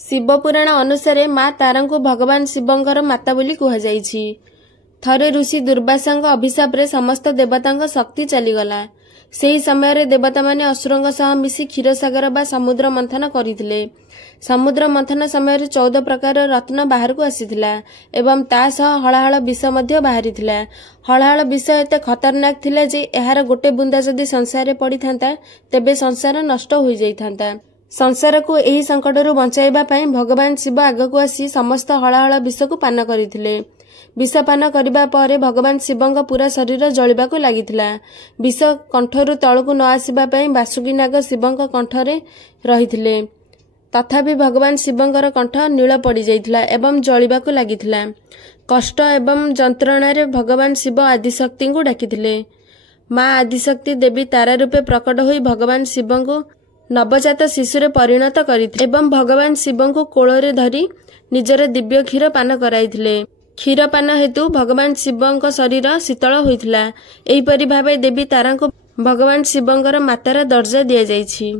शिवपुराण अनुसारे माँ तारांकु भगवान शिवंकर माता बोली कुहाଯାଇଛି। थरे ऋषि दुर्वासांक अभिशाप्रे समस्त देवतांक शक्ति चलीगला। सेही समय देवता माने असुरंग सह मिसी क्षीरसागर बा समुद्र मंथन करिथिले। समुद्र मंथन समय 14 प्रकार रत्न बाहर को आसीथिला एवं ता सह हळाहळ विष मध्य बाहरिथिला। हळाहळ विष एते खतरनाक थिला जे एहार गोटे बुंदा जदि संसार पड़ी थांता तेबे संसार नष्ट होई जाइथांता। संसार को एही संकटरू बंचाइबा पई भगवान शिव आगकू आसी समस्त हळाहळ विष को पान करिथिले। विष पान करिबा परे भगवान शिवंक पूरा शरीर जळिबाकू लागिथिला। विष कंठरू तळकू न आसीबा पई वासुकी नाग शिवंक कंठरे रहिथिले। तथापि भगवान शिवंकर कंठ नील पड़ी जाइथिला एवं जळिबाकू लागिथिला। कष्ट एवं जंत्रणारे भगवान शिव आदिशक्ति को डाकिथिले। माँ आदिशक्ति देवी तारा रूपे प्रकट होई भगवान शिवंकु नवजात शिशुरे परिणत करिथिले एवं भगवान शिवंकु कोଳରେ धरी निजर दिव्य क्षीर पान कराइथिले। क्षीर पान हेतु भगवान शिवंक शरीर शीतल होइथिला। एहिपरि भावे देवी तारांकु भगवान शिवंकर मातार दर्जा दिया जाइछि।